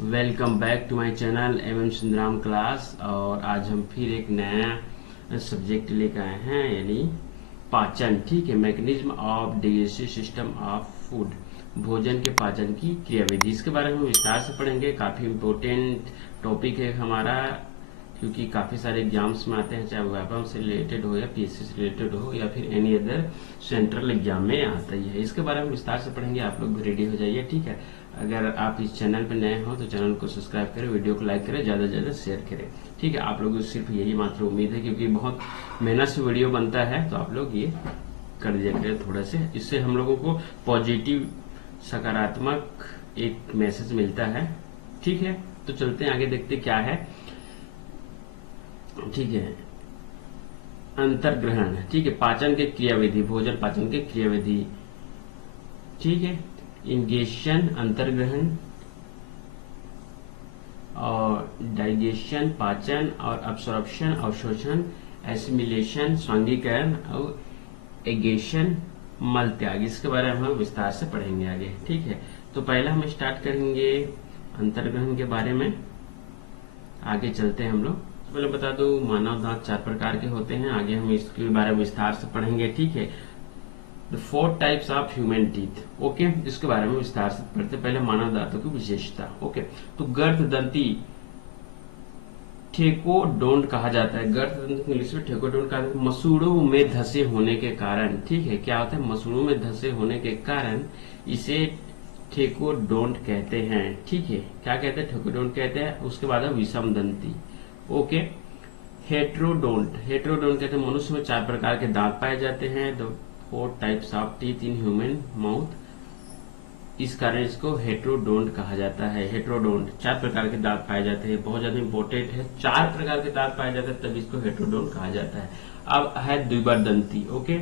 Welcome back to my channel M Sundaram class. और आज हम फिर एक नया सब्जेक्ट लेकर आए हैं, यानी पाचन। ठीक है, mechanism of digestive system of food, भोजन के पाचन की क्रियाविधि। इसके बारे में हम विस्तार से पढ़ेंगे। काफी इम्पोर्टेंट टॉपिक है हमारा, क्योंकि काफी सारे एग्जाम्स में आते हैं, चाहे व्यापम से रिलेटेड हो या पीएससी से रिलेटेड हो या फिर एनी अदर सेंट्रल एग्जाम में आता ही है। इसके बारे में विस्तार से पढ़ेंगे। आप लोग भी रेडी हो जाइए। ठीक है, अगर आप इस चैनल पर नए हो तो चैनल को सब्सक्राइब करें, वीडियो को लाइक करें, ज्यादा से ज्यादा शेयर करें। ठीक है, आप लोगों को सिर्फ यही मात्र उम्मीद है, क्योंकि बहुत मेहनत से वीडियो बनता है, तो आप लोग ये कर दिया करें थोड़ा से। इससे हम लोगों को पॉजिटिव सकारात्मक एक मैसेज मिलता है। ठीक है, तो चलते हैं आगे, देखते क्या है। ठीक है, अंतर्ग्रहण। ठीक है, पाचन के क्रियाविधि, भोजन पाचन के क्रियाविधि। ठीक है, इंगेशन अंतर्ग्रहण, और डाइजेशन पाचन, और अब्सॉर्प्शन अवशोषण, एसिमिलेशन स्वांगीकरण, और एगेशन मल त्याग। इसके बारे में हम विस्तार से पढ़ेंगे आगे। ठीक है, तो पहला हम स्टार्ट करेंगे अंतर्ग्रहण के बारे में। आगे चलते हैं हम लोग। पहले बता दो, मानव दांत 4 प्रकार के होते हैं। आगे हम इसके बारे में विस्तार से पढ़ेंगे। ठीक है, the 4 types of human teeth. Okay, इसके बारे में विस्तार से पढ़ते। पहले मानव दांतों की विशेषता। ओके, तो गर्ददंती ठेकोडोंट कहा जाता है। गर्ददंत को इंग्लिश में ठेकोडोंट कहा जाता है। मसूड़ों में धसे होने के कारण, ठीक है, क्या होता है, मसूड़ों में धसे होने के कारण इसे ठेकोडोंट कहते हैं। ठीक है, क्या कहते हैं, ठेकोडोंट कहते हैं। उसके बाद है विषम दंती। Okay, heterodont. हेट्रोडोंट कहते हैं मनुष्य में 4 प्रकार के दांत पाए जाते हैं। 4 types of teeth in human mouth. इस कारण इसको हेट्रोडोंट कहा जाता है। हेट्रोडोंट, 4 प्रकार के दांत पाए जाते हैं, बहुत ज्यादा इंपॉर्टेंट है। 4 प्रकार के दांत पाए जाते हैं, तब इसको हेट्रोडोंट कहा जाता है। अब है द्विबार दंती। ओके,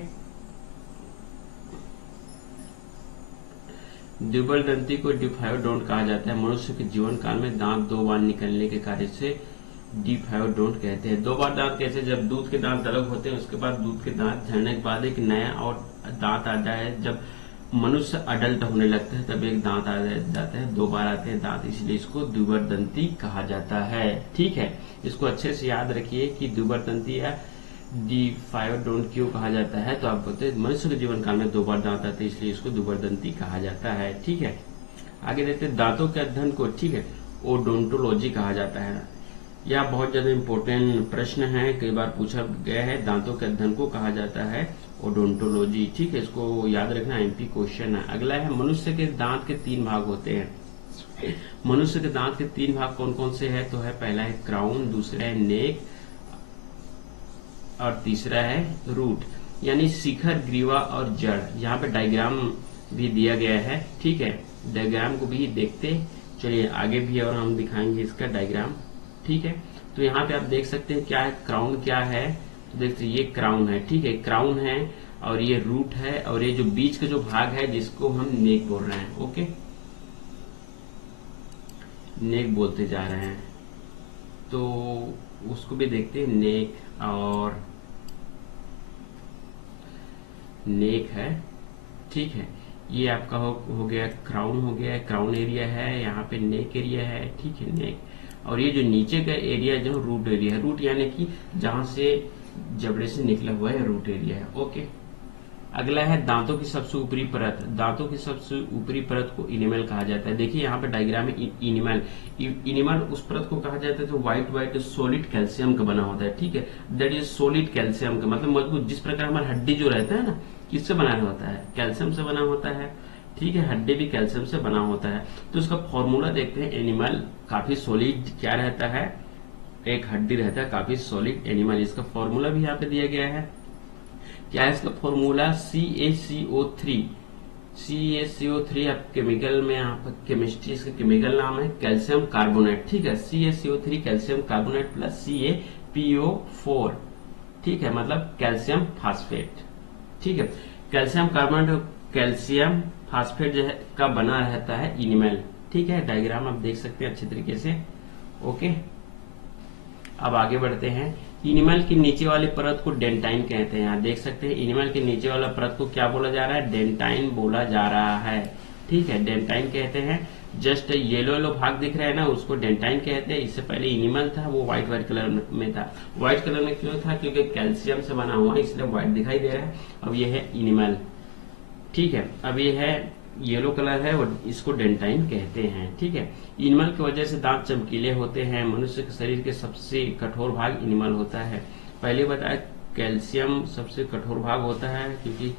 द्विबार दंती को डिफायोडोंट कहा जाता है। मनुष्य के जीवन काल में दांत 2 बार निकलने के कार्य से डिफायोडोंट कहते हैं। 2 बार दांत कैसे, जब दूध के दांत अलग होते हैं, उसके बाद दूध के दांत झड़ने के बाद एक नया और दांत आ जाए। जब मनुष्य अडल्ट होने लगता है, तब एक दांत आ जाता है। 2 बार आते हैं दांत, इसलिए इसको द्विबार दंती कहा जाता है। ठीक है, इसको अच्छे से याद रखिए कि द्विबार दंती या डिफायोडोंट क्यों कहा जाता है। तो आप बोलते हैं मनुष्य के जीवन काल में 2 बार दांत आते हैं, इसलिए इसको द्विबार दंती कहा जाता है। ठीक है, आगे देखते हैं दांतों के अध्ययन को, ठीक है, ओडोंटोलॉजी कहा जाता है। यह बहुत ज्यादा इंपॉर्टेंट प्रश्न है, कई बार पूछा गया है। दांतों के अध्ययन को कहा जाता है ओडोंटोलॉजी। ठीक है, इसको याद रखना, एमपी क्वेश्चन है। अगला है, मनुष्य के दांत के 3 भाग होते हैं। मनुष्य के दांत के 3 भाग कौन कौन से हैं, तो है पहला है क्राउन, दूसरा है नेक, और तीसरा है रूट, यानी शिखर, ग्रीवा और जड़। यहाँ पे डायग्राम भी दिया गया है। ठीक है, डायग्राम को भी देखते चलिए, आगे भी और हम दिखाएंगे इसका डायग्राम। ठीक है, तो यहाँ पे आप देख सकते हैं क्या है, क्राउन क्या है, तो देखते ये क्राउन है। ठीक है, क्राउन है, और ये रूट है, और ये जो बीच का जो भाग है जिसको हम नेक बोल रहे हैं। ओके, नेक बोलते जा रहे हैं, तो उसको भी देखते हैं। नेक और नेक है। ठीक है, ये आपका हो गया क्राउन, हो गया क्राउन एरिया है, यहाँ पे नेक एरिया है। ठीक है, नेक, और ये जो नीचे का एरिया जो रूट एरिया है, रूट यानी कि जहां से जबड़े से निकला हुआ है, रूट एरिया है। ओके, अगला है दांतों की सबसे ऊपरी परत। दांतों की सबसे ऊपरी परत को इनिमल कहा जाता है। देखिए यहाँ पे डायग्राम में इनिमल, इनिमल उस परत को कहा जाता है जो व्हाइट व्हाइट सॉलिड कैल्शियम का बना होता है। ठीक है, दैट इज सॉलिड कैल्शियम का मतलब मजबूत। जिस प्रकार हमारा हड्डी जो रहता है ना, किससे बना होता है, कैल्शियम से बना होता है। ठीक है, हड्डी भी कैल्शियम से बना होता है। तो इसका फॉर्मूला देखते हैं। एनिमल काफी सॉलिड क्या रहता है, एक हड्डी रहता है काफी सॉलिड एनिमल। इसका फॉर्मूला भी यहाँ पे दिया गया है। क्या है इसका फॉर्मूला, CaCO3। CaCO3 आप केमिकल में, आप केमिस्ट्री इसका केमिकल नाम है कैल्शियम कार्बोनेट। ठीक है, CaCO3 calcium carbonate plus CaPO4। ठीक है, मतलब कैल्शियम फास्फेट। ठीक है, कैल्शियम कार्बोनेट, कैल्शियम फास्फेट जो है का बना रहता है इनिमल। ठीक है, डायग्राम आप देख सकते हैं अच्छे तरीके से। ओके, अब आगे बढ़ते हैं। इनिमल के नीचे वाली परत को डेंटाइन कहते हैं। यहाँ देख सकते हैं, इनिमल के नीचे वाला परत को क्या बोला जा रहा है, डेंटाइन बोला जा रहा है। ठीक है, डेंटाइन कहते हैं। जस्ट येलो येलो भाग दिख रहा है ना, उसको डेंटाइन कहते हैं। इससे पहले इनिमल था, वो व्हाइट व्हाइट कलर में था। व्हाइट कलर में क्यों था? क्योंकि कैल्शियम से बना हुआ है, इसलिए व्हाइट दिखाई दे रहा है। अब ये है इनिमल, ठीक है। अब ये है येलो कलर है और इसको डेंटाइन कहते हैं, ठीक है। इनिमल की वजह से दांत चमकीले होते हैं। मनुष्य के शरीर के सबसे कठोर भाग इनिमल होता है। पहले बताया कैल्शियम सबसे कठोर भाग होता है, क्योंकि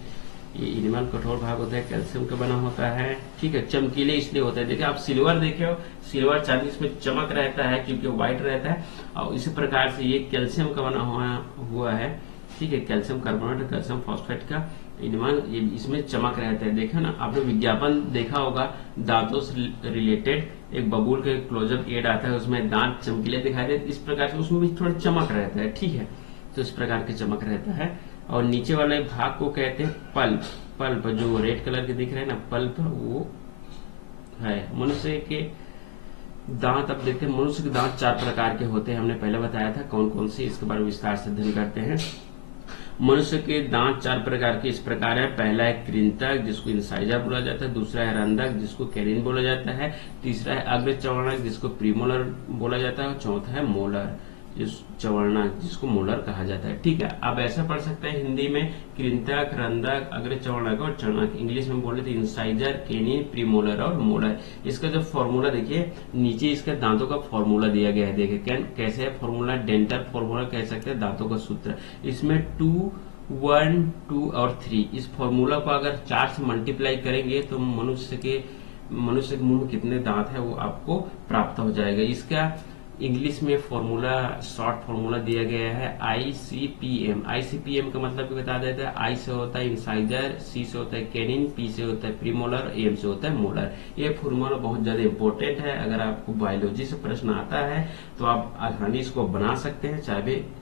ये इनिमल कठोर भाग होता है, कैल्शियम का बना होता है, ठीक है। चमकीले इसलिए होता है, देखिए आप सिल्वर देखे हो, सिल्वर चांदी इसमें चमक रहता है क्योंकि व्हाइट रहता है। और इसी प्रकार से ये कैल्शियम का बना हुआ है, ठीक है। कैल्शियम कार्बोनेट, कैल्शियम फॉस्फेट का इनिमल, ये इसमें चमक रहता है। देखा ना आपने विज्ञापन देखा होगा दांतों से रिलेटेड, एक बबूल का क्लोजअप एड आता है, उसमें दांत चमकीले दिखाई देते, इस प्रकार से उसमें भी थोड़ा चमक रहता है, ठीक है। तो इस प्रकार की चमक रहता है। और नीचे वाले भाग को कहते हैं पल्प। पल्प जो रेड कलर के दिख रहे हैं ना, पल्प वो है। मनुष्य के दांत, अब देखते हैं मनुष्य के दांत 4 प्रकार के होते हैं। हमने पहले बताया था कौन कौन से, इसके बारे में विस्तार से अध्ययन करते हैं। मनुष्य के दांत 4 प्रकार के इस प्रकार है। पहला है कृंतक, जिसको इंसाइजर बोला जाता है। दूसरा है रंधक, जिसको कैनिन बोला जाता है। तीसरा है अग्रचवर्णक, जिसको प्रीमोलर बोला जाता है। और चौथा है मोलर, चवर्णक, जिसको मोलर कहा जाता है, ठीक है। अब ऐसा पढ़ सकते हैं हिंदी में कृंतक, रंधक, अग्रचवर्णक और चवर्णक। इंग्लिश में बोले तो इंसाइजर, कैनिन, प्रीमोलर और मोलर। इसका जो फॉर्मूला देखिए, नीचे इसका दांतों का फॉर्मूला दिया गया है। देखिए कैसे है फॉर्मूला, डेंटल फॉर्मूला कह सकते हैं, दांतों का सूत्र। इसमें 2, 1, 2 और 3, इस फॉर्मूला को अगर 4 से मल्टीप्लाई करेंगे तो मनुष्य के मुंह में कितने दांत है वो आपको प्राप्त हो जाएगा। इसका इंग्लिश में फॉर्मूला, शॉर्ट फॉर्मूला दिया गया है ICPM। ICPM का मतलब भी बता देता है। आई से होता है इंसाइजर, सी से होता है कैनिन, पी से होता है प्रीमोलर, एम से होता है मोलर। ये फॉर्मूला बहुत ज्यादा इंपॉर्टेंट है। अगर आपको बायोलॉजी से प्रश्न आता है तो आप आसानी इसको बना सकते हैं,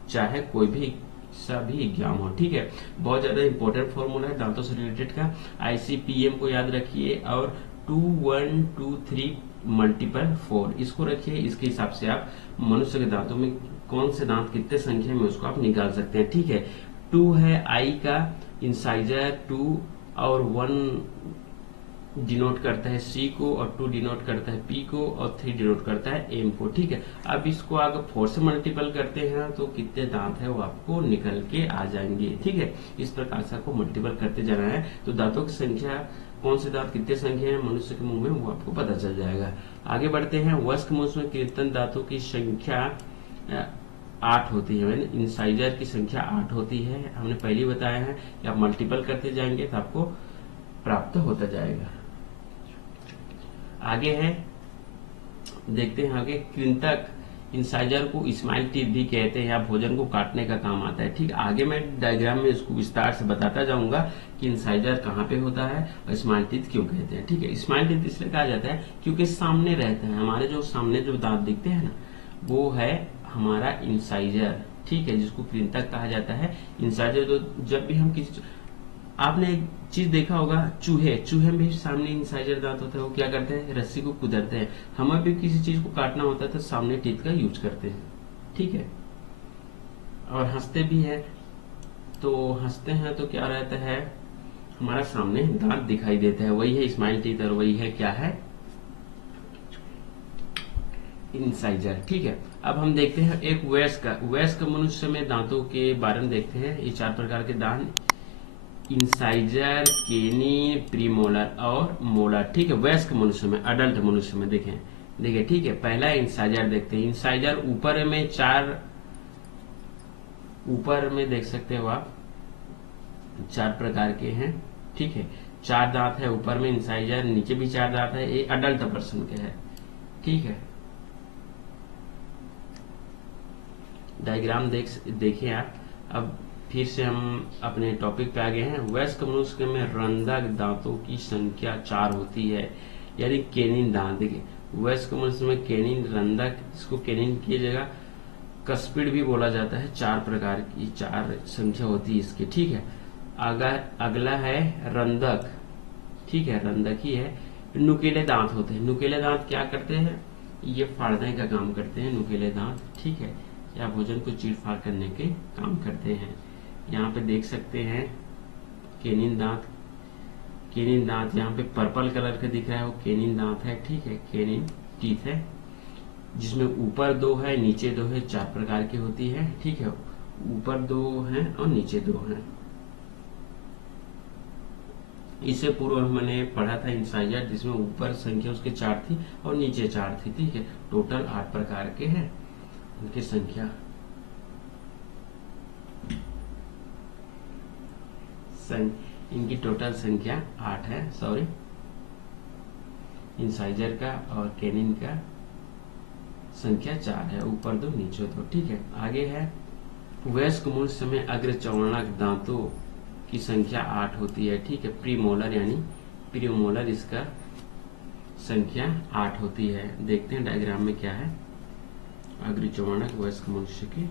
चाहे कोई भी सभी एग्जाम हो, ठीक है। बहुत ज्यादा इंपॉर्टेंट फॉर्मूला है दांतों से रिलेटेड का। ICPM को याद रखिए और 2, 1, 2, 3 मल्टीपल 4 इसको रखिए। इसके हिसाब से आप मनुष्य के दांतों में कौन से दांत कितने संख्या में उसको आप निकाल सकते हैं, ठीक है। 2 है आई का इंसाइजर, 2 और 1 डिनोट करता है सी को, और 2 डिनोट करता है पी को, और 3 डिनोट करता है एम को, ठीक है। अब इसको अगर 4 से मल्टीपल करते हैं तो कितने दांत है वो आपको निकल के आ जाएंगे, ठीक है। इस प्रकार से आपको मल्टीपल करते जाना है तो दांतों की संख्या, कौन से दांत कितने संख्या है मनुष्य के मुंह में, वो आपको पता चल जाएगा। आगे बढ़ते हैं। वयस्क मनुष्य में कृंतक दांतों की संख्या 8 होती है। इंसाइजर की संख्या 8 होती है। हमने पहले ही बताया है कि आप मल्टीपल करते जाएंगे तो आपको प्राप्त होता जाएगा। आगे है, देखते हैं आगे। कृंतक इंसाइजर को स्माइल टीथ भी कहते हैं, या भोजन को काटने का काम आता है, ठीक। आगे मैं डायग्राम में इसको विस्तार से बताता जाऊंगा कि इंसाइजर कहाँ पे होता है और स्माइल टीथ क्यों कहते हैं, ठीक है। स्माइल टीथ इसलिए कहा जाता है क्योंकि सामने रहता है, हमारे जो सामने जो दांत दिखते हैं ना, वो है हमारा इंसाइजर, ठीक है, जिसको कृंतक कहा जाता है। इंसाइजर जो, जब भी हम किसी, आपने एक चीज देखा होगा, चूहे में भी सामने इंसाइजर दांत होता है, वो क्या करते हैं, रस्सी को कुदरते हैं। हमें भी किसी चीज को काटना होता है तो सामने टीथ का यूज करते हैं, ठीक है। और हंसते भी है, तो हंसते हैं तो क्या रहता है, हमारा सामने दांत दिखाई देता है, वही है स्माइल टीथ, और वही है क्या है, इंसाइजर, ठीक है। अब हम देखते हैं एक वयस्क मनुष्य में दांतों के बारे में देखते हैं। ये 4 प्रकार के दांत, इंसाइजर, केनी, प्रीमोलर और मोलर, ठीक है। वयस्क मनुष्य में, अडल्ट मनुष्य में देखिए, ठीक है। पहला इंसाइजर देखते हैं। इंसाइजर ऊपर में 4, ऊपर में देख सकते हो आप 4 प्रकार के हैं, ठीक है। 4 दांत है ऊपर में इंसाइजर, नीचे भी 4 दांत है। ये अडल्ट पर्सन के है, ठीक है। डायग्राम देखिए आप। अब फिर से हम अपने टॉपिक पे आ गए हैं। वयस्क मनुष्य में रंधक दांतों की संख्या 4 होती है, यानी कैनिन दांत। देखिए वयस्क मनुष्य में कैनिन, रंधक, इसको कैनिन की जगह कस्पिड भी बोला जाता है। 4 प्रकार की 4 संख्या होती है इसकी, ठीक है। अगला है रंधक, ठीक है, रंधक ही है। नुकीले दांत होते हैं। नुकीले दांत क्या करते हैं, ये फाड़ने का काम करते हैं नुकीले दांत, ठीक है, या भोजन को चीर फाड़ करने के काम करते हैं। यहाँ पे देख सकते हैं कैनिन दांत केनिन दांत यहाँ पे पर्पल कलर का दिख रहा है, वो केनिन दांत है, ठीक है, केनिन टीथ है, जिसमें ऊपर 2 है, नीचे 2 है, 4 प्रकार की होती है, ठीक है, ऊपर 2 हैं और नीचे 2 हैं। इससे पूर्व मैंने पढ़ा था इंसाइजर, जिसमें ऊपर संख्या उसके 4 थी और नीचे 4 थी, ठीक है, टोटल 8 प्रकार के हैं उनकी संख्या। इनकी टोटल संख्या 8 है, सॉरी, इंसाइजर का और केनिन का संख्या 4 है, ऊपर 2 नीचे 2, ठीक है। आगे है वयस्क मनुष्य में अग्र चौवर्णक दांतों की संख्या 8 होती है, ठीक है, प्रीमोलर यानी प्रीमोलर, इसका संख्या 8 होती है। देखते हैं डायग्राम में क्या है। अग्र चौवर्णक वयस्क मनुष्य की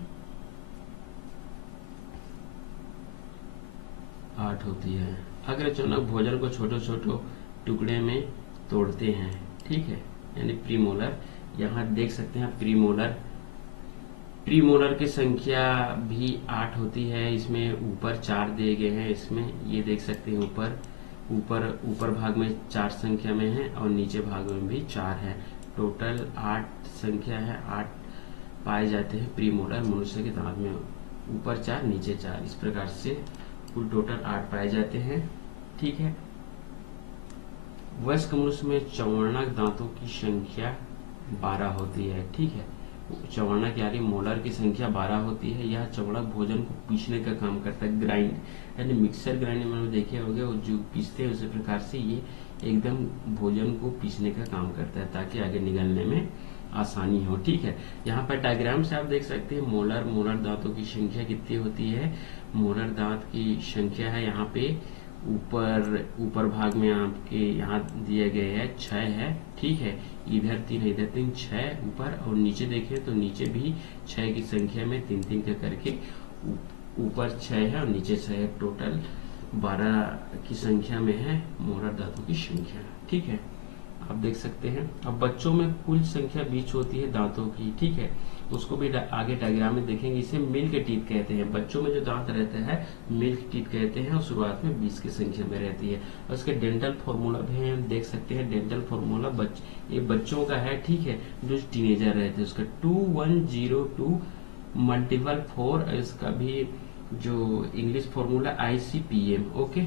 8 होती है। अग्र चौवर्णक भोजन को छोटे छोटे टुकड़े में तोड़ते हैं, ठीक है, यानी प्रीमोलर। यहाँ देख सकते हैं प्रीमोलर की संख्या भी 8 होती है। इसमें ऊपर 4 दिए गए हैं, इसमें ये देख सकते हैं ऊपर भाग में 4 संख्या में है और नीचे भाग में भी 4 है। टोटल 8 संख्या है, 8 पाए जाते हैं प्रीमोलर मनुष्य के दांत में, ऊपर 4 नीचे 4, इस प्रकार से कुल टोटल 8 पाए जाते हैं, ठीक है। वयस्क मनुष्य में चौवर्णक दांतों की संख्या 12 होती है, ठीक है। चौवर्णक यानी मोलर की संख्या 12 होती है। यह चौवर्णक भोजन को पीसने का काम करता है, ग्राइंड यानी मिक्सर ग्राइंड में देखे होंगे, वो जो पीसते हैं उसी प्रकार से ये एकदम भोजन को पीसने का काम करता है ताकि आगे निगलने में आसानी हो, ठीक है। यहाँ पर डायग्राम से आप देख सकते हैं मोलर दांतों की संख्या कितनी होती है। मोलर दांत की संख्या है यहाँ पे ऊपर भाग में आपके यहाँ दिए गए है 6 है, ठीक है, इधर 3 6 ऊपर, और नीचे देखें तो नीचे भी 6 की संख्या में 3 का करके ऊपर 6 है और नीचे 6 है, टोटल 12 की संख्या में है मोलर दांतों की संख्या, ठीक है, आप देख सकते हैं। अब बच्चों में कुल संख्या 20 होती है दांतों की, ठीक है, उसको भी आगे डायग्राम में देखेंगे। इसे मिल्क टीथ कहते हैं। बच्चों में जो दांत रहता है मिल्क टीथ कहते हैं और शुरुआत में 20 की संख्या में रहती है। और उसके डेंटल फॉर्मूला भी हम देख सकते हैं। डेंटल फॉर्मूला ये बच्चों का है, ठीक है, जो टीनेजर रहते हैं उसका 2102 मल्टीपल 4, इसका भी जो इंग्लिश फॉर्मूला ICPM, ओके।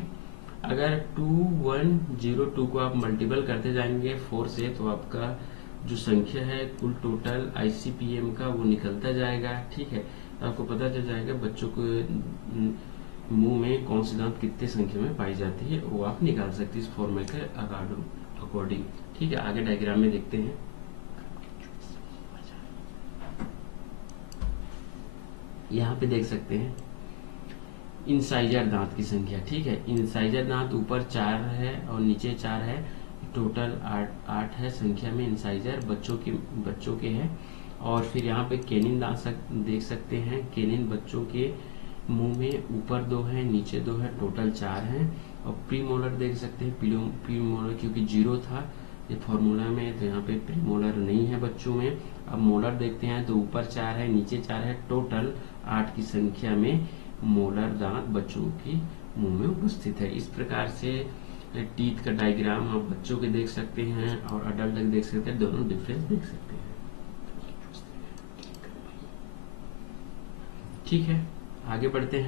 अगर 2102 को आप मल्टीपल करते जाएंगे 4 से तो आपका जो संख्या है कुल टोटल ICPM का वो निकलता जाएगा, ठीक है। आपको पता चल जाएगा बच्चों को मुंह में कौन सी दांत कितने संख्या में पाई जाती है, वो आप निकाल सकते हैं इस फॉर्मूले के अकॉर्डिंग, ठीक है। आगे डायग्राम में देखते हैं। यहाँ पे देख सकते हैं इंसाइजर दांत की संख्या, ठीक है। इंसाइजर दांत ऊपर 4 है और नीचे 4 है, टोटल 8 है संख्या में इंसाइजर बच्चों के हैं। और फिर यहाँ पे केनिन दांत देख सकते हैं। केनिन बच्चों के मुंह में ऊपर 2 है नीचे 2 है, टोटल 4 हैं। और प्रीमोलर देख सकते हैं, प्रीमोलर क्योंकि 0 था ये फॉर्मूला में, तो यहाँ पे प्रीमोलर नहीं है बच्चों में। अब मोलर देखते हैं तो ऊपर 4 है नीचे 4 है, टोटल 8 की संख्या में मोलर दांत बच्चों की मुंह में उपस्थित है। इस प्रकार से टीथ का डायग्राम आप बच्चों के देख सकते हैं और अडल्ट तक देख सकते हैं, दोनों डिफरेंस देख सकते हैं, ठीक है। आगे बढ़ते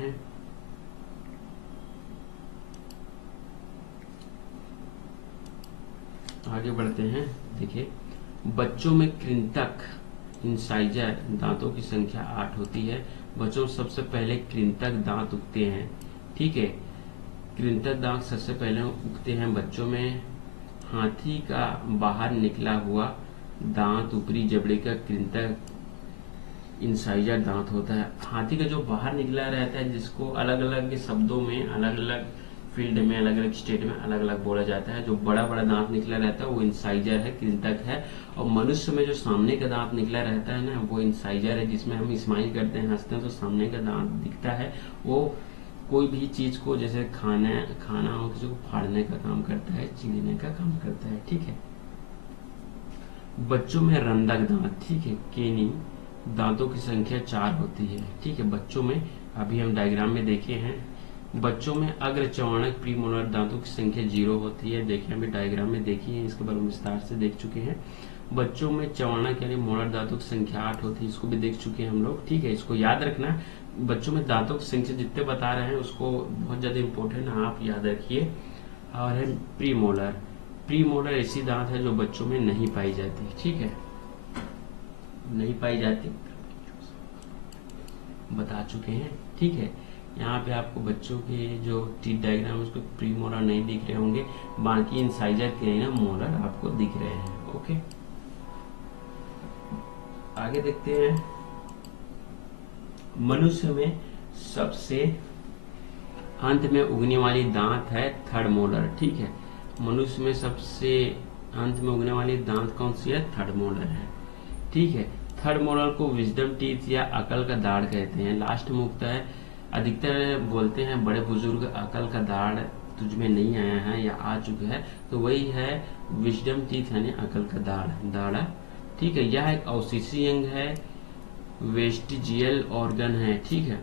हैं। देखिए बच्चों में कृंतक इंसाइजर दांतों की संख्या 8 होती है। बच्चों सबसे पहले कृंतक दांत उगते हैं, ठीक है। कृंतक दांत सबसे पहले उगते हैं बच्चों में। हाथी का बाहर निकला हुआ दांत ऊपरी जबड़े का कृंतक इंसाइजर दांत होता है। हाथी का जो बाहर निकला रहता है, जिसको अलग अलग शब्दों में अलग अलग फील्ड में अलग अलग स्टेट में अलग अलग बोला जाता है। जो बड़ा बड़ा दांत निकला रहता है वो इंसाइजर है, कृंतक है। और मनुष्य में जो सामने का दांत निकला रहता है ना, वो इंसाइजर है, जिसमें हम स्माइल करते हैं, हंसते हैं तो सामने का दांत दिखता है। वो कोई भी चीज को जैसे खाना हो किसी को फाड़ने का काम करता है, चीरने का काम करता है, ठीक है। बच्चों में रंधक दांत, ठीक है, केनिन दांतों की संख्या 4 होती है, ठीक है। बच्चों में अभी हम डायग्राम में देखे हैं बच्चों में अग्र चौवर्णक प्रीमोलर दांतों की संख्या 0 होती है। देखिए अभी डायग्राम में देखिए, इसके बारे में विस्तार से देख चुके हैं। बच्चों में चौवर्णक यानी मोलर दांतों की संख्या 8 होती है, इसको भी देख चुके हैं हम लोग। ठीक है, इसको याद रखना। बच्चों में दांतों की संख्या जितने बता रहे हैं उसको बहुत ज्यादा इंपॉर्टेंट है, आप याद रखिए। और है प्रीमोलर। प्रीमोलर ऐसी दांत है जो बच्चों में नहीं पाई जाती। ठीक है, नहीं पाई जाती, बता चुके हैं। ठीक है, यहाँ पे आपको बच्चों के जो टीथ डायग्राम उसको प्रीमोलर नहीं दिख रहे होंगे, बाकी इंसाइजर के ना मोलर आपको दिख रहे हैं। ओके, आगे देखते हैं। मनुष्य में सबसे अंत में उगने वाली दांत है थर्ड मोलर। ठीक है, मनुष्य में सबसे अंत में उगने वाली दांत कौन सी है? थर्ड मोलर है। ठीक है, थर्ड मोलर को विजडम टीथ या अकल का दाढ़ कहते हैं। लास्ट में उगता है। अधिकतर बोलते हैं बड़े बुजुर्ग, अकल का दाढ़ तुझ में नहीं आया है या आ चुका है, तो वही है विजडम टीथ यानी अकल का दाढ़ा। ठीक है, यह एक अवशिष्टी अंग है, वेस्टिजियल ऑर्गन है। ठीक है,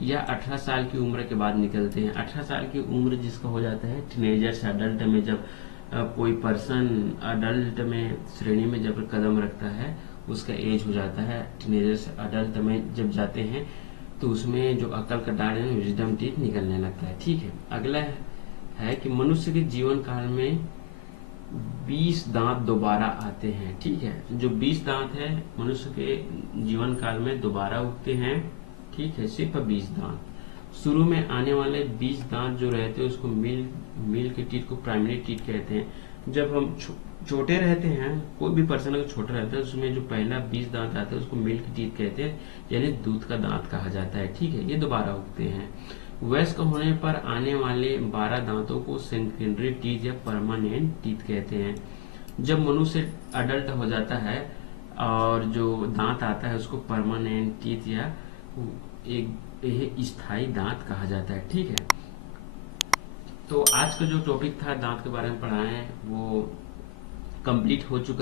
यह 18 साल की उम्र के बाद निकलते हैं। 18 साल की उम्र जिसका हो जाता है टीनेजर से अडल्ट में, जब कोई पर्सन अडल्ट में श्रेणी में जब कदम रखता है उसका एज हो जाता है। टीनेजर से अडल्ट में जब जाते हैं तो उसमें जो अकल का दाढ़ है विजडम टीथ निकलने लगता है। ठीक है, अगला है कि मनुष्य के जीवन काल में 20 दांत दोबारा आते हैं। ठीक है, जो 20 दांत है मनुष्य के जीवन काल में दोबारा उगते हैं। ठीक है, सिर्फ 20 दांत। शुरू में आने वाले 20 दांत जो रहते हैं उसको मिल के टीथ को प्राइमरी टीथ कहते हैं। जब हम छोटे रहते हैं, कोई भी पर्सन अगर छोटा रहता है उसमें जो पहला 20 दांत आता है उसको मिल्क टीथ कहते हैं, यानी दूध का दांत कहा जाता है। ठीक है, ये दोबारा उगते हैं। वयस्क होने पर आने वाले 12 दांतों को सेकेंडरी टीथ या परमानेंट टीथ कहते हैं। जब मनुष्य अडल्ट हो जाता है और जो दांत आता है उसको परमानेंट टीथ या एक स्थायी दांत कहा जाता है। ठीक है, तो आज का जो टॉपिक था दांत के बारे में पढ़ाए वो कंप्लीट हो चुका है।